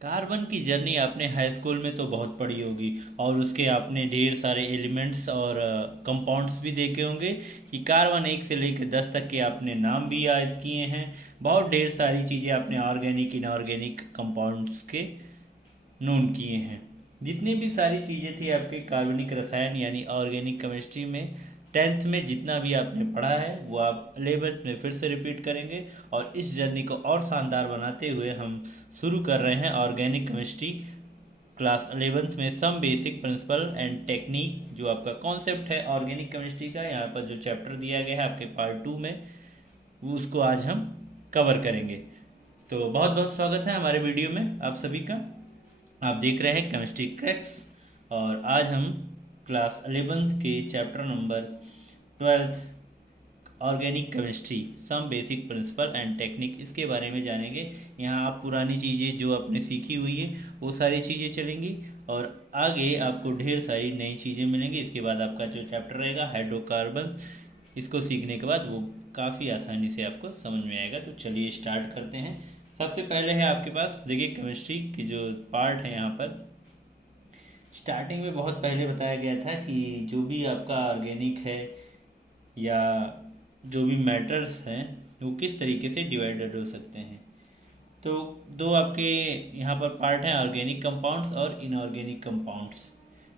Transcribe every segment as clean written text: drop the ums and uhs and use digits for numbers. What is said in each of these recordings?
Carbon की journey आपने high school में तो बहुत पढ़ी होगी और उसके आपने ढेर सारे एलिमेंट्स और कंपाउंड्स भी देखे होंगे कि कार्बन 1 से लेकर 10 तक के आपने नाम भी याद किए हैं। बहुत ढेर सारी चीज़ें आपने ऑर्गेनिक इनऑर्गेनिक कंपाउंड्स के नोन किए हैं। जितनी भी सारी चीज़ें थी आपके कार्बनिक रसायन यानी ऑर्गेनिक केमिस्ट्री में 10th में जितना भी आपने पढ़ा है वो आप 11th में फिर से रिपीट करेंगे। और इस जर्नी को और शानदार बनाते हुए हम शुरू कर रहे हैं ऑर्गेनिक केमिस्ट्री क्लास 11th में some basic principle and technique. जो आपका कॉन्सेप्ट है ऑर्गेनिक केमिस्ट्री का, यहाँ पर जो चैप्टर दिया गया है आपके पार्ट 2 में, वो उसको आज हम कवर करेंगे। तो बहुत बहुत स्वागत है हमारे वीडियो में आप सभी का। आप देख रहे हैं केमिस्ट्री क्रैक्स और आज हम क्लास 11th के chapter number 12th organic chemistry some basic principle and technique इसके बारे में जानेंगे। यहाँ आप पुरानी चीज़ें जो आपने सीखी हुई है वो सारी चीज़ें चलेंगी और आगे आपको ढेर सारी नई चीज़ें मिलेंगी। इसके बाद आपका जो चैप्टर रहेगा हाइड्रोकार्बन्स, इसको सीखने के बाद वो काफ़ी आसानी से आपको समझ में आएगा। तो चलिए स्टार्ट करते हैं। सबसे पहले है आपके पास देखिए केमिस्ट्री की जो पार्ट है, यहाँ पर स्टार्टिंग में बहुत पहले बताया गया था कि जो भी आपका ऑर्गेनिक है या जो भी मैटर्स हैं वो किस तरीके से डिवाइडेड हो सकते हैं। तो दो आपके यहाँ पर पार्ट हैं, ऑर्गेनिक कंपाउंड्स और इनऑर्गेनिक कंपाउंड्स।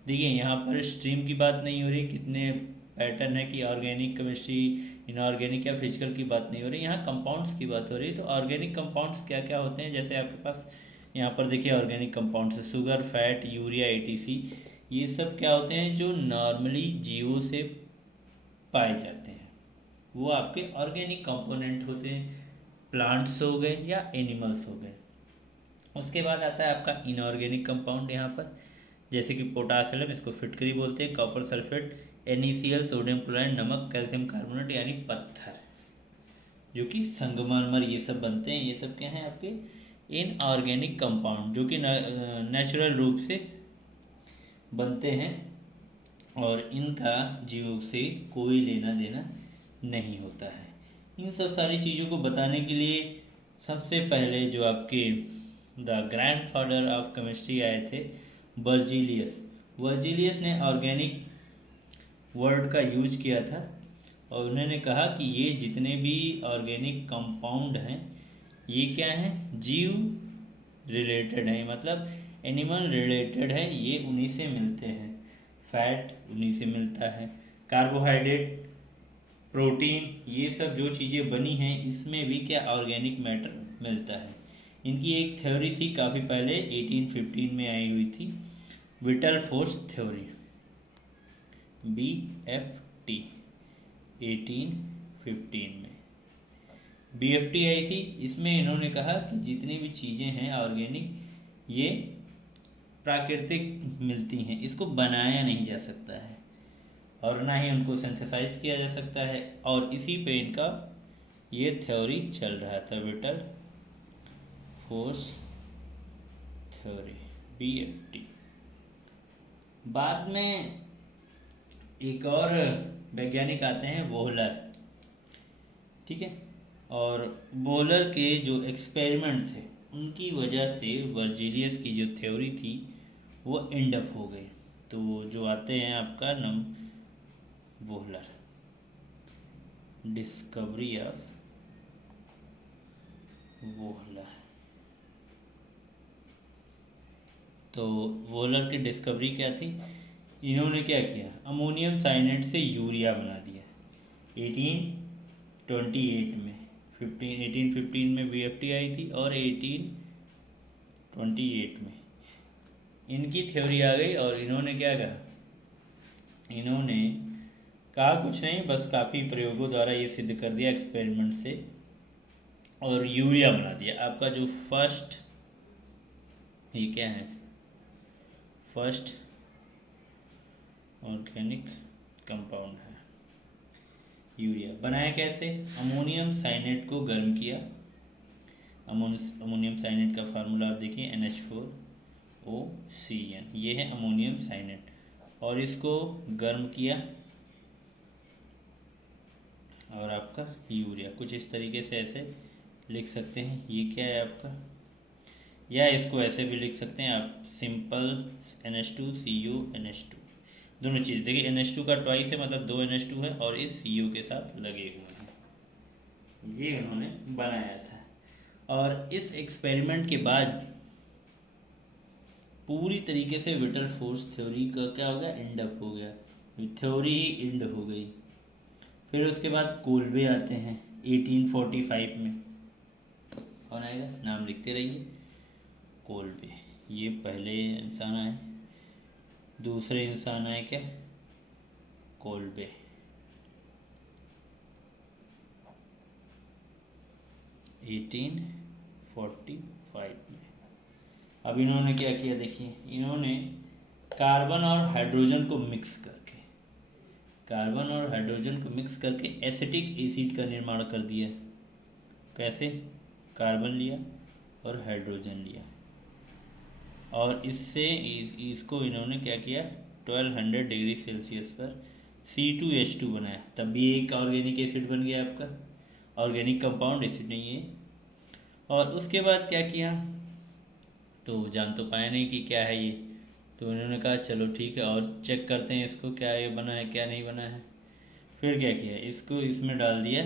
देखिए यहाँ पर स्ट्रीम की बात नहीं हो रही, कितने पैटर्न है कि ऑर्गेनिक केमिस्ट्री इनऑर्गेनिक या फिजिकल की बात नहीं हो रही, यहाँ कंपाउंड्स की बात हो रही है। तो ऑर्गेनिक कंपाउंड्स क्या क्या होते हैं, जैसे आपके पास यहाँ पर देखिए ऑर्गेनिक कंपाउंड्स है शुगर, फैट, यूरिया, एटीसी। ये सब क्या होते हैं जो नॉर्मली जीवों से पाए जाते हैं, वो आपके ऑर्गेनिक कंपोनेंट होते हैं। प्लांट्स हो गए या एनिमल्स हो गए। उसके बाद आता है आपका इनऑर्गेनिक कंपाउंड, यहाँ पर जैसे कि पोटासियम, इसको फिटकरी बोलते हैं, copper sulphate, NaCl, sodium chloride, नमक, कैल्शियम कार्बोनेट यानी पत्थर, जो कि संगमरमर ये सब बनते हैं। ये सब क्या हैं आपके इनऑर्गेनिक कंपाउंड जो कि नेचुरल रूप से बनते हैं और इनका जीवों से कोई लेना देना नहीं होता है। इन सब सारी चीज़ों को बताने के लिए सबसे पहले जो आपके द ग्रैंडफादर ऑफ केमिस्ट्री आए थे, वर्जिलियस। वर्जिलियस ने ऑर्गेनिक वर्ड का यूज किया था और उन्होंने कहा कि ये जितने भी ऑर्गेनिक कंपाउंड हैं ये क्या हैं, जीव रिलेटेड हैं, मतलब एनिमल रिलेटेड है, ये उन्हीं से मिलते हैं। फैट उन्हीं से मिलता है, कार्बोहाइड्रेट, प्रोटीन, ये सब जो चीज़ें बनी हैं इसमें भी क्या ऑर्गेनिक मैटर मिलता है। इनकी एक थ्योरी थी काफ़ी पहले 1815 में आई हुई थी, विटलफोर्स थ्योरी, BFT। 1815 में BFT आई थी। इसमें इन्होंने कहा कि जितनी भी चीज़ें हैं ऑर्गेनिक ये प्राकृतिक मिलती हैं, इसको बनाया नहीं जा सकता है और ना ही उनको सिंथेसाइज किया जा सकता है। और इसी पे इनका ये थ्योरी चल रहा था, विटल फोर्स थ्योरी, BFT। बाद में एक और वैज्ञानिक आते हैं, वोहलर, ठीक है। और वोहलर के जो एक्सपेरिमेंट थे उनकी वजह से वर्जिलियस की जो थ्योरी थी वो एंड अप हो गई। तो जो आते हैं आपका नम वोहलर, डिस्कवरी ऑफ वोहलर। तो वोहलर की डिस्कवरी क्या थी, इन्होंने क्या किया, अमोनियम साइनेट से यूरिया बना दिया 1828 में। 1815 में BFT आई थी और 1828 में इनकी थ्योरी आ गई और इन्होंने क्या कहा, इन्होंने कहा कुछ नहीं, बस काफ़ी प्रयोगों द्वारा ये सिद्ध कर दिया एक्सपेरिमेंट से और यूरिया बना दिया। आपका जो फर्स्ट, ये क्या है, फर्स्ट ऑर्गेनिक कंपाउंड है यूरिया। बनाया कैसे, अमोनियम साइनेट को गर्म किया। अमोनियम साइनेट का फार्मूला आप देखिए, NH4OCN, ये है अमोनियम साइनेट। और इसको गर्म किया और आपका यूरिया कुछ इस तरीके से ऐसे लिख सकते हैं। ये क्या है आपका, या इसको ऐसे भी लिख सकते हैं आप, सिंपल NH2CuNH2, दोनों चीज़ देखिए NH2 का ट्वाइस है मतलब 2 NH2 है और इस Cu के साथ लगे हुए हैं, ये उन्होंने बनाया था। और इस एक्सपेरिमेंट के बाद पूरी तरीके से विटरफोर्स थ्योरी का क्या हो गया, एंड अप हो गया, थ्योरी ही एंड हो गई। फिर उसके बाद कोल्बे आते हैं 1845 में। कौन आएगा, नाम लिखते रहिए, कोल्बे, ये पहले इंसान आए। दूसरे इंसान आए क्या, कोल्बे। 1845 में। अब इन्होंने क्या किया देखिए, इन्होंने कार्बन और हाइड्रोजन को मिक्स करके, कार्बन और हाइड्रोजन को मिक्स करके एसिटिक एसिड का निर्माण कर दिया। कैसे, कार्बन लिया और हाइड्रोजन लिया और इससे इसको इन्होंने क्या किया, 1200 डिग्री सेल्सियस पर C2H2 बनाया, तब भी एक ऑर्गेनिक एसिड बन गया आपका, ऑर्गेनिक कंपाउंड, एसिड नहीं है। और उसके बाद क्या किया, तो जान तो पाया नहीं कि क्या है ये, तो इन्होंने कहा चलो ठीक है और चेक करते हैं इसको, क्या ये बना है क्या नहीं बना है। फिर क्या किया, इसको इसमें डाल दिया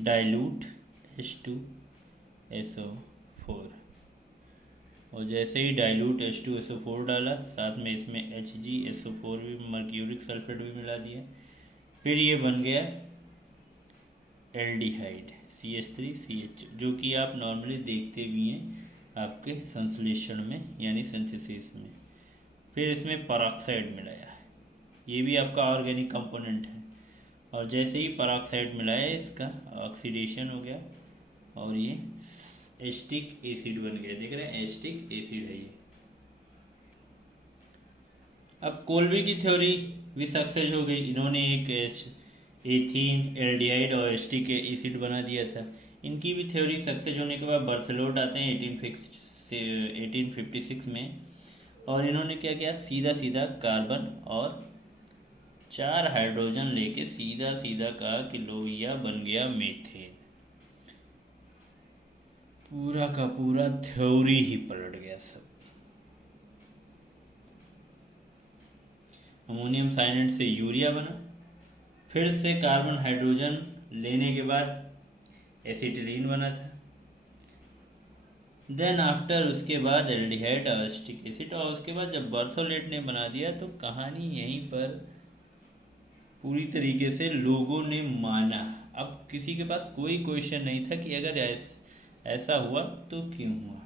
डाइल्यूट H2SO4, और जैसे ही डाइल्यूट H2SO4 डाला, साथ में इसमें HgSO4 भी, मर्क्यूरिक सल्फेट भी मिला दिया, फिर ये बन गया एल्डिहाइड CH3CH, जो कि आप नॉर्मली देखते भी हैं आपके संश्लेषण में यानी सिंथेसिस में। फिर इसमें पेरोक्साइड मिलाया है, ये भी आपका ऑर्गेनिक कंपोनेंट है, और जैसे ही पेरोक्साइड मिलाया इसका ऑक्सीडेशन हो गया और ये एस्टिक एसिड बन गया, देख रहे हैं एस्टिक एसिड है ये। अब कोल्बे की थ्योरी भी सक्सेस हो गई, इन्होंने एक एथीन एल्डिहाइड और एस्टिक एसिड बना दिया था। इनकी भी थ्योरी सक्सेस होने के बाद बर्थलोट आते हैं 1856 में, और इन्होंने क्या किया, सीधा सीधा कार्बन और 4 हाइड्रोजन लेके सीधा सीधा कहा कि लो यह बन गया मीथेन। पूरा का पूरा थ्योरी ही पलट गया सब। अमोनियम साइनाइड से यूरिया बना, फिर से कार्बन हाइड्रोजन लेने के बाद एसिटिलीन बना था, देन आफ्टर उसके बाद एल्डिहाइड और एस्टिक एसिड, और उसके बाद जब बर्थोलेट ने बना दिया तो कहानी यहीं पर पूरी तरीके से लोगों ने माना। अब किसी के पास कोई क्वेश्चन नहीं था कि अगर ऐसा हुआ तो क्यों हुआ,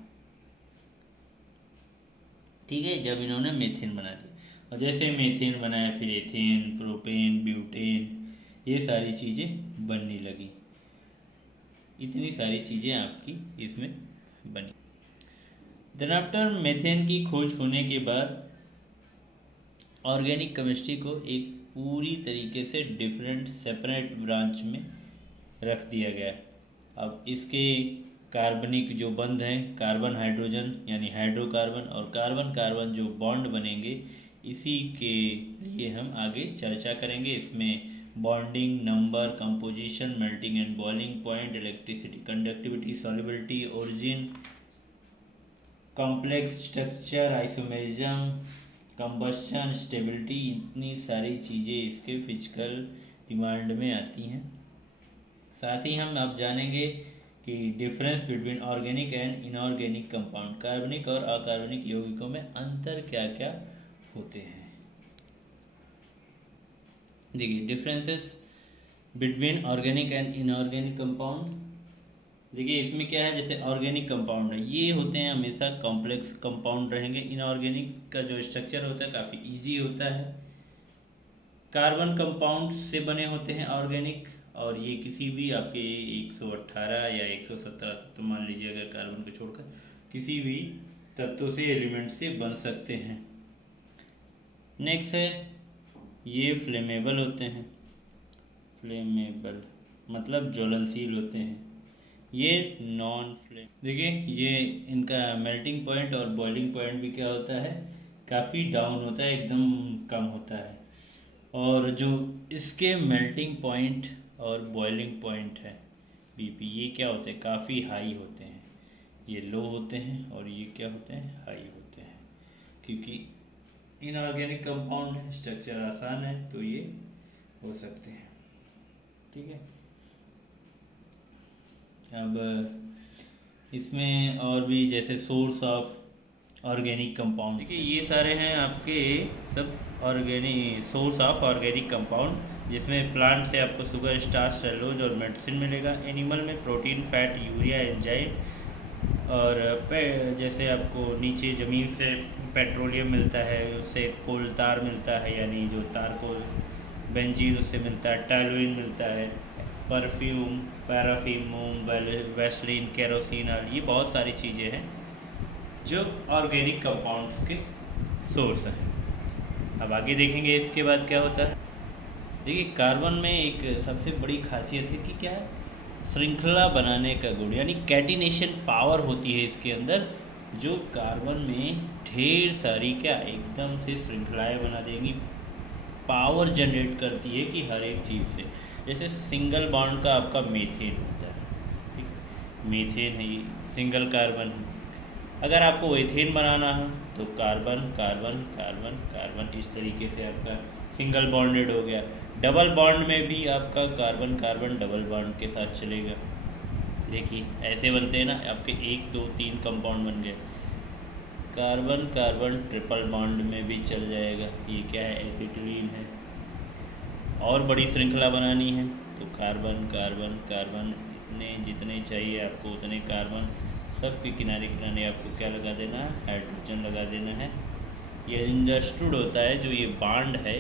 ठीक है। जब इन्होंने मीथेन बना दिया, और जैसे मीथेन बनाया फिर एथेन, प्रोपेन, ब्यूटेन, ये सारी चीज़ें बनने लगी। इतनी सारी चीज़ें आपकी इसमें बनी। देन आफ्टर मीथेन की खोज होने के बाद ऑर्गेनिक केमिस्ट्री को एक पूरी तरीके से डिफरेंट सेपरेट ब्रांच में रख दिया गया। अब इसके कार्बनिक जो बंध हैं, कार्बन हाइड्रोजन यानी हाइड्रोकार्बन और कार्बन कार्बन जो बॉन्ड बनेंगे, इसी के लिए हम आगे चर्चा करेंगे। इसमें bonding number, composition, melting and boiling point, electricity, conductivity, solubility, origin, complex structure, isomerism, combustion, stability, इतनी सारी चीज़ें इसके फिजिकल डिमांड में आती हैं। साथ ही हम अब जानेंगे कि difference between organic and inorganic compound, कार्बनिक और अकार्बनिक यौगिकों में अंतर क्या क्या होते हैं। देखिए differences between organic and inorganic compound. देखिए इसमें क्या है, जैसे ऑर्गेनिक कंपाउंड है, ये होते हैं हमेशा कॉम्प्लेक्स कंपाउंड रहेंगे। इनऑर्गेनिक का जो स्ट्रक्चर होता है काफ़ी इजी होता है। कार्बन कंपाउंड से बने होते हैं ऑर्गेनिक, और ये किसी भी आपके 118 या 117 तत्व मान लीजिए, अगर कार्बन को छोड़कर किसी भी तत्वों से, एलिमेंट से बन सकते हैं। नेक्स्ट है, ये फ्लेमेबल होते हैं, फ्लेमेबल मतलब ज्वलनशील होते हैं। ये नॉन फ्लेम, देखिए ये इनका मेल्टिंग पॉइंट और बॉइलिंग पॉइंट भी क्या होता है, काफ़ी डाउन होता है, एकदम कम होता है। और जो इसके मेल्टिंग पॉइंट और बॉइलिंग पॉइंट है, BP, ये क्या होते हैं, काफ़ी हाई होते हैं। ये लो होते हैं और ये क्या होते हैं, हाई होते हैं। क्योंकि इनऑर्गेनिक कंपाउंड है, स्ट्रक्चर आसान है तो ये हो सकते हैं। ठीक है। अब इसमें और भी जैसे सोर्स ऑफ ऑर्गेनिक कंपाउंड, देखिए ये सारे हैं आपके सब organic source of organic compound, जिसमें प्लांट से आपको शुगर, स्टार्च, सेलुलोज और मेडिसिन मिलेगा। एनिमल में प्रोटीन, फैट, यूरिया, एंजाइम और जैसे आपको नीचे ज़मीन से पेट्रोलियम मिलता है, उससे कोल तार मिलता है, यानी जो तार को बेंजीन उससे मिलता है, टैलुइन मिलता है, परफ्यूम, पैराफीमूम, वैसलीन, केरोसिन ऑयल, ये बहुत सारी चीज़ें हैं जो ऑर्गेनिक कंपाउंड्स के सोर्स हैं। अब आगे देखेंगे इसके बाद क्या होता है। देखिए कार्बन में एक सबसे बड़ी खासियत है कि क्या है, श्रृंखला बनाने का गुण, यानी कैटिनेशन पावर होती है इसके अंदर, जो कार्बन में ढेर सारी क्या एकदम से श्रृंखलाएं बना देंगी, पावर जनरेट करती है कि हर एक चीज़ से। जैसे सिंगल बॉन्ड का आपका मीथेन होता है, ठीक, मीथेन है ये सिंगल कार्बन है। अगर आपको एथेन बनाना है तो कार्बन कार्बन कार्बन कार्बन, इस तरीके से आपका सिंगल बॉन्डेड हो गया। डबल बॉन्ड में भी आपका कार्बन कार्बन डबल बॉन्ड के साथ चलेगा। देखिए ऐसे बनते हैं ना आपके 1 2 3 कंपाउंड बन गए। कार्बन कार्बन ट्रिपल बॉन्ड में भी चल जाएगा। ये क्या है, एसिटिलीन है। और बड़ी श्रृंखला बनानी है तो कार्बन कार्बन कार्बन, इतने जितने चाहिए आपको उतने कार्बन, सब के किनारे किनारे आपको क्या लगा देना है, हाइड्रोजन लगा देना है। ये अंडरस्टूड होता है, जो ये बॉन्ड है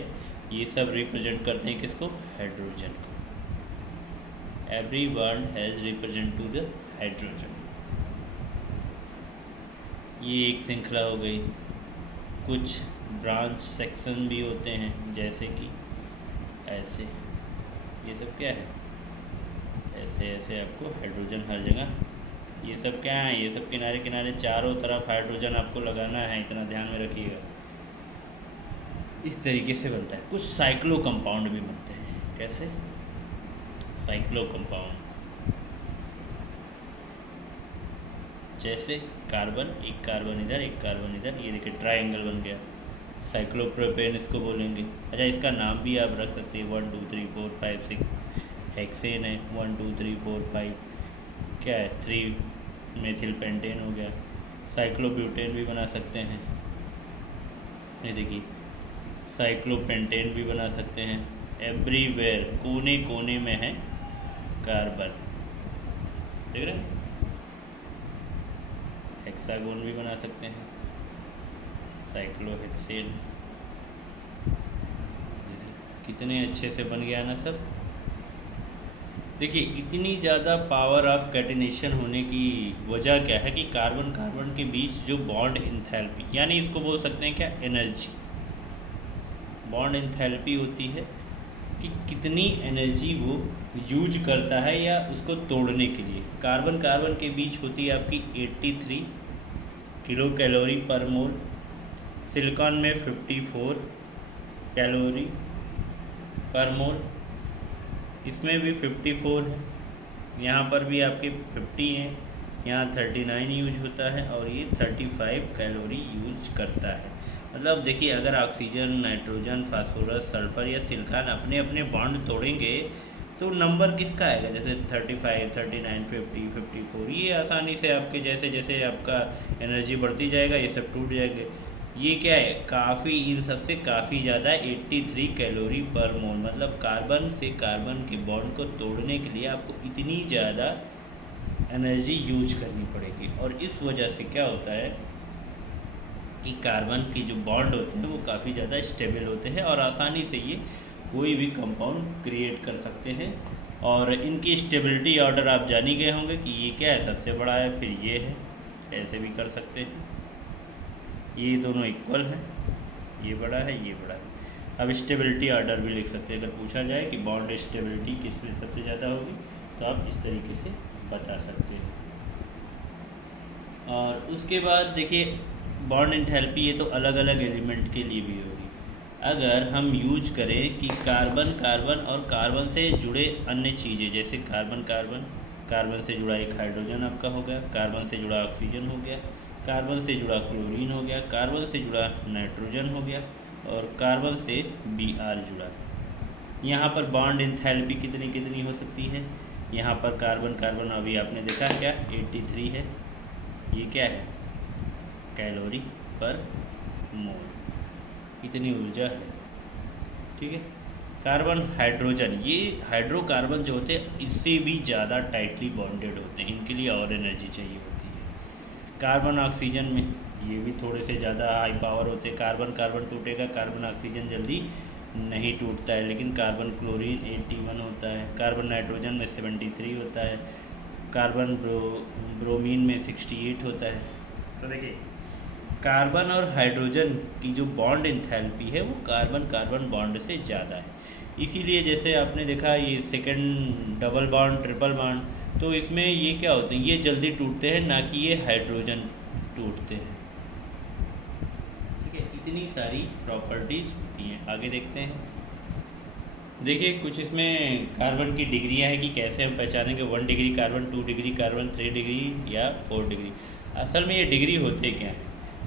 ये सब रिप्रेजेंट करते हैं किसको, हाइड्रोजन को। Every bond has represent to the hydrogen. ये एक श्रृंखला हो गई। कुछ ब्रांच सेक्शन भी होते हैं, जैसे कि ऐसे, ये सब क्या है, ऐसे ऐसे आपको हाइड्रोजन हर जगह, ये सब क्या है, ये सब किनारे किनारे चारों तरफ हाइड्रोजन आपको लगाना है, इतना ध्यान में रखिएगा। इस तरीके से बनता है। कुछ साइक्लो कंपाउंड भी बनते हैं। कैसे, साइक्लो कंपाउंड, जैसे कार्बन, एक कार्बन इधर एक कार्बन इधर, ये देखिए ट्रायंगल बन गया, साइक्लोप्रोपेन इसको बोलेंगे। अच्छा इसका नाम भी आप रख सकते हैं, 1 2 3 4 5 6 हेक्सेन है, 1 2 3 4 5 क्या है, 3 मेथिल पेंटेन हो गया। साइक्लोब्यूटेन भी बना सकते हैं, ये देखिए साइक्लोपेंटेन भी बना सकते हैं। एवरीवेयर, कोने कोने में है कार्बन, देख रहे हैं। हेक्सागोन भी बना सकते हैं, साइक्लोहेक्सेन। कितने अच्छे से बन गया ना सब। देखिए इतनी ज़्यादा पावर ऑफ कैटिनेशन होने की वजह क्या है कि कार्बन कार्बन के बीच जो बॉन्ड इंथैल्पी, यानी इसको बोल सकते हैं क्या, एनर्जी, बॉन्ड इंथैल्पी होती है कि कितनी एनर्जी वो यूज करता है या उसको तोड़ने के लिए। कार्बन कार्बन के बीच होती है आपकी 83 किलो कैलोरी पर मोल, सिलिकॉन में 54 कैलोरी पर मोल, इसमें भी 54 है, यहाँ पर भी आपके 50 हैं, यहाँ 39 यूज होता है और ये 35 कैलोरी यूज करता है। मतलब देखिए अगर ऑक्सीजन, नाइट्रोजन, फास्फोरस, सल्फर या सिलिकॉन अपने अपने बॉन्ड तोड़ेंगे तो नंबर किसका आएगा, जैसे 35 39 50 54, ये आसानी से आपके जैसे जैसे आपका एनर्जी बढ़ती जाएगा ये सब टूट जाएंगे। ये क्या है, काफ़ी, इन सबसे काफ़ी ज़्यादा 83 कैलोरी पर मोल, मतलब कार्बन से कार्बन के बॉन्ड को तोड़ने के लिए आपको इतनी ज़्यादा एनर्जी यूज करनी पड़ेगी। और इस वजह से क्या होता है कि कार्बन के जो बॉन्ड होते हैं वो काफ़ी ज़्यादा स्टेबल होते हैं और आसानी से ये कोई भी कंपाउंड क्रिएट कर सकते हैं। और इनकी स्टेबिलिटी ऑर्डर आप जान ही गए होंगे कि ये क्या है, सबसे बड़ा है, फिर ये है, ऐसे भी कर सकते हैं, ये दोनों इक्वल हैं, ये बड़ा है ये बड़ा है। अब स्टेबिलिटी ऑर्डर भी लिख सकते हैं, अगर पूछा जाए कि बॉन्ड स्टेबिलिटी किस में सबसे ज़्यादा होगी तो आप इस तरीके से बता सकते हैं। और उसके बाद देखिए बॉन्ड एंथैल्पी, ये तो अलग अलग एलिमेंट के लिए भी होगी। अगर हम यूज करें कि कार्बन कार्बन और कार्बन से जुड़े अन्य चीज़ें, जैसे कार्बन कार्बन कार्बन से जुड़ा एक हाइड्रोजन आपका हो गया, कार्बन से जुड़ा ऑक्सीजन हो गया, कार्बन से जुड़ा क्लोरीन हो गया, कार्बन से जुड़ा नाइट्रोजन हो गया और कार्बन से Br जुड़ा। यहाँ पर बॉन्ड एंथैल्पी कितनी कितनी हो सकती है, यहाँ पर कार्बन कार्बन अभी आपने देखा क्या 83 है, ये क्या है कैलोरी पर मोल, इतनी ऊर्जा है। ठीक है, कार्बन हाइड्रोजन, ये हाइड्रोकार्बन जो होते हैं इससे भी ज़्यादा टाइटली बॉन्डेड होते हैं, इनके लिए और एनर्जी चाहिए होती है। कार्बन ऑक्सीजन में ये भी थोड़े से ज़्यादा हाई पावर होते हैं, कार्बन कार्बन टूटेगा, कार्बन ऑक्सीजन जल्दी नहीं टूटता है, लेकिन कार्बन क्लोरीन 81 होता है, कार्बन नाइट्रोजन में 73 होता है, कार्बन ब्रोमीन में 68 होता है। तो देखिए कार्बन और हाइड्रोजन की जो बॉन्ड एंथैल्पी है वो कार्बन कार्बन बॉन्ड से ज़्यादा है, इसीलिए जैसे आपने देखा ये second double bond triple bond, तो इसमें ये क्या होते हैं, ये जल्दी टूटते हैं, ना कि ये हाइड्रोजन टूटते हैं। ठीक है, इतनी सारी प्रॉपर्टीज़ होती हैं। आगे देखते हैं, देखिए कुछ इसमें कार्बन की डिग्रियां हैं कि कैसे हम पहचानेंगे 1 degree carbon, 2 degree carbon, 3 degree या 4 डिग्री। असल में ये डिग्री होते क्या हैं,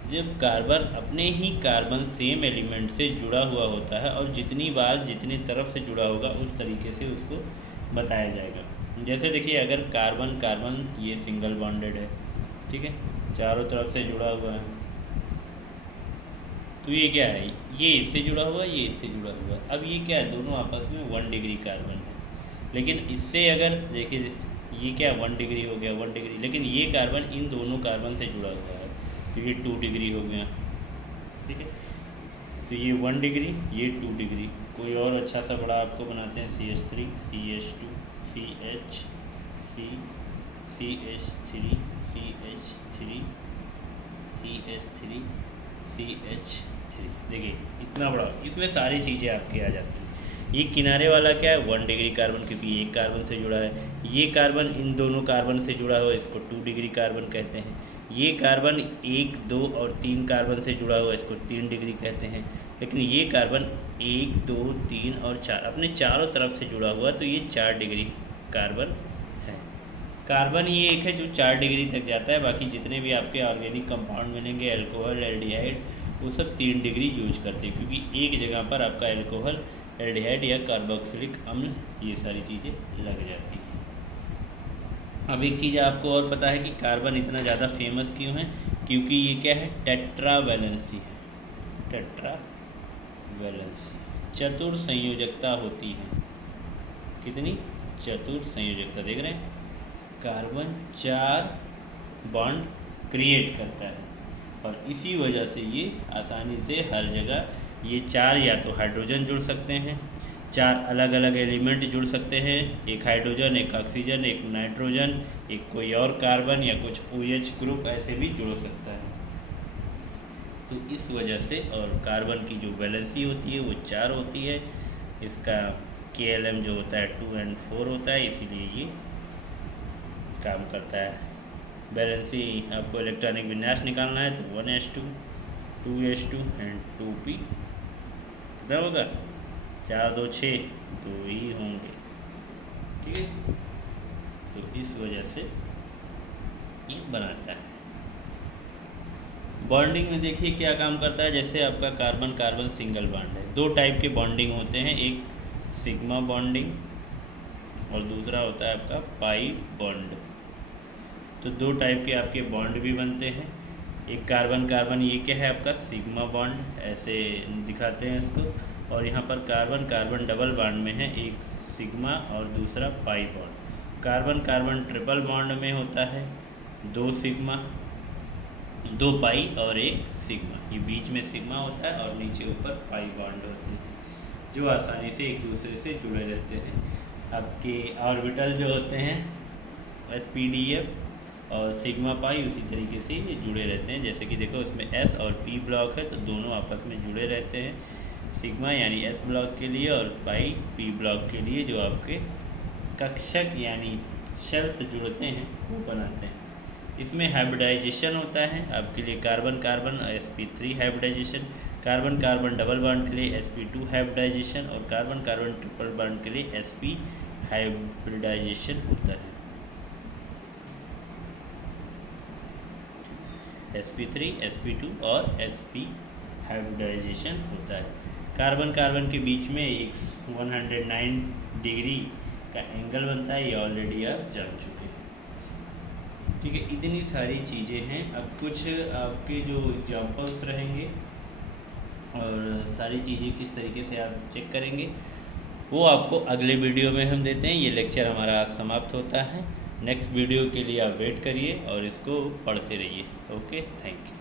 जब कार्बन अपने ही कार्बन सेम एलिमेंट से जुड़ा हुआ होता है और जितनी बार जितनी तरफ से जुड़ा होगा उस तरीके से उसको बताया जाएगा। जैसे देखिए अगर कार्बन कार्बन ये सिंगल बॉन्डेड है, ठीक है, चारों तरफ से जुड़ा हुआ है, तो ये क्या है, ये इससे जुड़ा हुआ, ये इससे जुड़ा हुआ। अब ये क्या है, दोनों आपस में 1 डिग्री कार्बन है, लेकिन इससे अगर देखिए ये क्या 1 डिग्री हो गया, 1 डिग्री, लेकिन ये कार्बन इन दोनों कार्बन से जुड़ा हुआ है तो ये 2 डिग्री हो गया। ठीक है, तो ये 1 डिग्री, ये 2 डिग्री। कोई और अच्छा सा बड़ा आपको बनाते हैं, CH3 CH2 CH C CH3 CH3 CH3 CH3। देखिए इतना बड़ा, इसमें सारी चीज़ें आपके आ जाती हैं। ये किनारे वाला क्या है 1 डिग्री कार्बन, क्योंकि एक कार्बन से जुड़ा है। ये कार्बन इन दोनों कार्बन से जुड़ा हुआ है, इसको 2 डिग्री कार्बन कहते हैं। ये कार्बन 1 2 और 3 कार्बन से जुड़ा हुआ है, इसको 3 डिग्री कहते हैं। लेकिन ये कार्बन 1 2 3 और 4 अपने चारों तरफ से जुड़ा हुआ है, तो ये 4 डिग्री कार्बन है। कार्बन ये एक है जो 4 डिग्री तक जाता है, बाकी जितने भी आपके ऑर्गेनिक कंपाउंड मिलेंगे अल्कोहल एल्डिहाइड वो सब 3 डिग्री यूज करते हैं, क्योंकि एक जगह पर आपका अल्कोहल एल्डिहाइड या कार्बोक्सिलिक अम्ल ये सारी चीज़ें लग जाती हैं। अब एक चीज़ आपको और पता है कि कार्बन इतना ज़्यादा फेमस क्यों है, क्योंकि ये क्या है टेट्रावैलेंसी है, टेट्रावैलेंसी चतुर संयोजकता होती है। कितनी चतुर संयोजकता, देख रहे हैं कार्बन 4 बॉन्ड क्रिएट करता है और इसी वजह से ये आसानी से हर जगह ये 4 या तो हाइड्रोजन जुड़ सकते हैं, 4 अलग अलग एलिमेंट जुड़ सकते हैं, एक हाइड्रोजन एक ऑक्सीजन एक नाइट्रोजन एक कोई और कार्बन या कुछ OH ग्रुप ऐसे भी जुड़ सकता है। तो इस वजह से और कार्बन की जो वैलेंसी होती है वो 4 होती है, इसका KLM जो होता है 2 और 4 होता है, इसीलिए ये काम करता है। वैलेंसी आपको इलेक्ट्रॉनिक विन्यास निकालना है तो 1s2 2s2 एंड 2p कितना होगा 4 2 6 2 ही होंगे। ठीक है, तो इस वजह से ये बनाता है। बॉन्डिंग में देखिए क्या काम करता है, जैसे आपका कार्बन कार्बन सिंगल बॉन्ड है, 2 टाइप के बॉन्डिंग होते हैं, एक सिग्मा बॉन्डिंग और दूसरा होता है आपका पाई बॉन्ड। तो 2 टाइप के आपके बॉन्ड भी बनते हैं, एक कार्बन कार्बन ये क्या है आपका सिग्मा बॉन्ड, ऐसे दिखाते हैं इसको, और यहाँ पर कार्बन कार्बन डबल बॉन्ड में है, एक सिग्मा और दूसरा pi bond. Carbon carbon triple bond में होता है 2 सिग्मा 2 पाई और 1 सिग्मा, ये बीच में सिग्मा होता है और नीचे ऊपर पाई बॉन्ड होते हैं जो आसानी से एक दूसरे से जुड़े रहते हैं। आपके ऑर्बिटल जो होते हैं SPDF और सिग्मा पाई उसी तरीके से ये जुड़े रहते हैं, जैसे कि देखो इसमें S और P ब्लॉक है तो दोनों आपस में जुड़े रहते हैं, सिग्मा यानी S ब्लॉक के लिए और पाई P ब्लॉक के लिए, जो आपके कक्षक यानी शेल से जुड़ते हैं वो बनाते हैं। इसमें हाइब्रिडाइजेशन होता है आपके लिए, carbon carbon sp3 hybridisation, carbon carbon double bond के लिए sp2 हाइब्रिडाइजेशन और कार्बन कार्बन ट्रिपल बॉन्ड के लिए sp हाइब्रिडाइजेशन होता है। sp3 sp2 और sp हाइब्रिडाइजेशन होता है। कार्बन कार्बन के बीच में एक 109 डिग्री का एंगल बनता है, ये ऑलरेडी आप जान चुके हैं। ठीक है, इतनी सारी चीज़ें हैं। अब कुछ आपके जो एग्जांपल्स रहेंगे और सारी चीज़ें किस तरीके से आप चेक करेंगे वो आपको अगले वीडियो में हम देते हैं। ये लेक्चर हमारा आज समाप्त होता है। नेक्स्ट वीडियो के लिए आप वेट करिए और इसको पढ़ते रहिए। Okay, thank you.